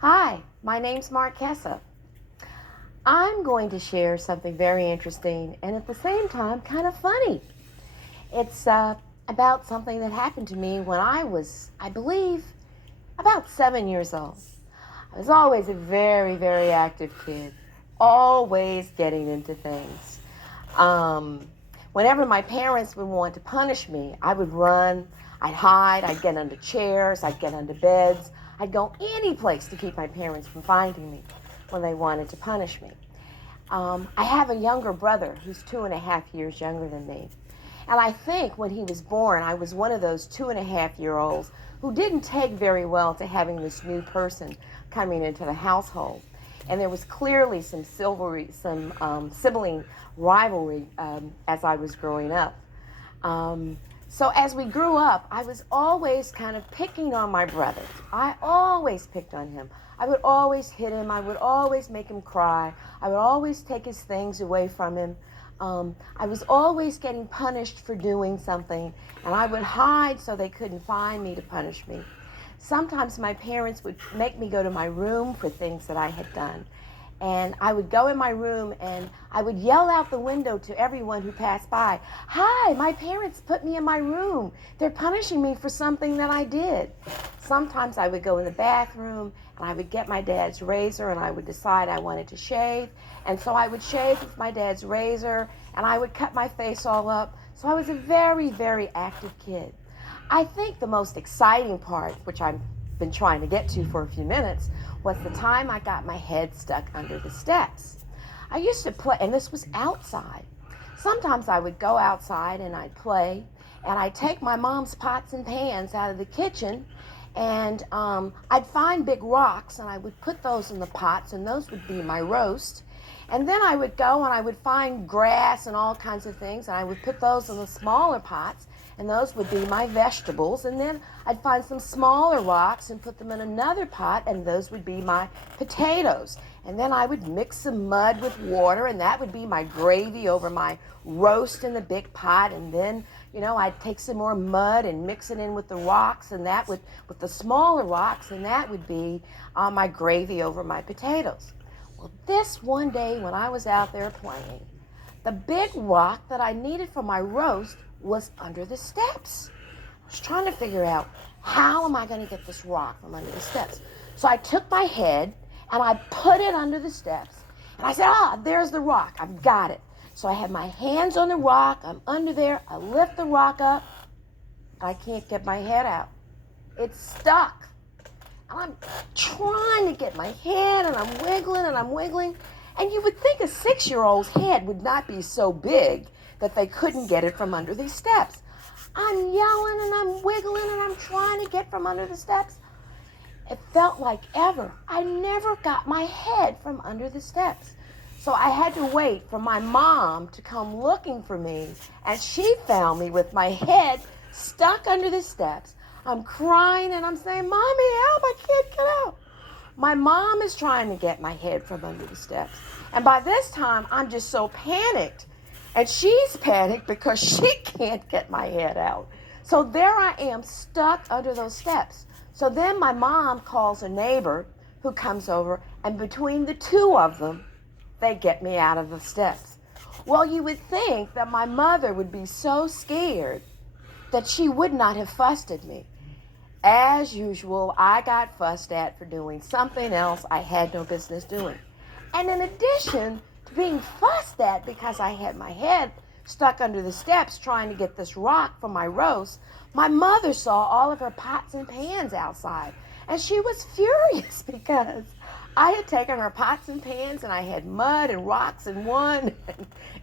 Hi, my name's Marquessa. I'm going to share something very interesting and at the same time kind of funny. It's about something that happened to me when I was, I believe, about 7 years old. I was always a very, very active kid, always getting into things. Um, Whenever my parents would want to punish me, I would run, I'd hide, I'd get under chairs, I'd get under beds, I'd go any place to keep my parents from finding me when they wanted to punish me. I have a younger brother who's 2.5 years younger than me. And I think when he was born, I was one of those 2.5-year-olds who didn't take very well to having this new person coming into the household. And there was clearly some sibling rivalry as I was growing up. Um, so as we grew up, I was always kind of picking on my brother. I always picked on him. I would always hit him. I would always make him cry. I would always take his things away from him. I was always getting punished for doing something, and I would hide so they couldn't find me to punish me. Sometimes my parents would make me go to my room for things that I had done. And I would go in my room and I would yell out the window to everyone who passed by, "Hi, my parents put me in my room. They're punishing me for something that I did." Sometimes I would go in the bathroom and I would get my dad's razor and I would decide I wanted to shave. And so I would shave with my dad's razor and I would cut my face all up. So I was a very, very active kid. I think the most exciting part, which I've been trying to get to for a few minutes, was the time I got my head stuck under the steps. I used to play, and this was outside. Sometimes I would go outside and I'd play, and I'd take my mom's pots and pans out of the kitchen, and I'd find big rocks, and I would put those in the pots, and those would be my roast. And then I would go and I would find grass and all kinds of things, and I would put those in the smaller pots, and those would be my vegetables. And then I'd find some smaller rocks and put them in another pot, and those would be my potatoes. And then I would mix some mud with water, and that would be my gravy over my roast in the big pot. And then, I'd take some more mud and mix it in with the rocks, and that would, with the smaller rocks, and that would be my gravy over my potatoes. Well, this one day when I was out there playing, the big rock that I needed for my roast was under the steps. I was trying to figure out, how am I going to get this rock from under the steps? So I took my head and I put it under the steps. And I said, there's the rock. I've got it. So I have my hands on the rock. I'm under there. I lift the rock up. I can't get my head out. It's stuck. And I'm trying to get my head, and I'm wiggling. And you would think a 6-year-old's head would not be so big that they couldn't get it from under these steps. I'm yelling and I'm wiggling and I'm trying to get from under the steps. It felt like ever. I never got my head from under the steps. So I had to wait for my mom to come looking for me, and she found me with my head stuck under the steps. I'm crying and I'm saying, "Mommy, help, I can't get out." My mom is trying to get my head from under the steps. And by this time, I'm just so panicked. And she's panicked because she can't get my head out. So there I am, stuck under those steps. So then my mom calls a neighbor who comes over, and between the two of them, they get me out of the steps. Well, you would think that my mother would be so scared that she would not have fussed at me. As usual, I got fussed at for doing something else I had no business doing. And in addition to being fussed at because I had my head stuck under the steps trying to get this rock for my roast, my mother saw all of her pots and pans outside. And she was furious because I had taken her pots and pans and I had mud and rocks in one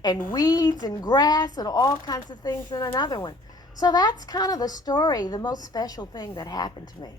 and weeds and grass and all kinds of things in another one. So that's kind of the story, the most special thing that happened to me.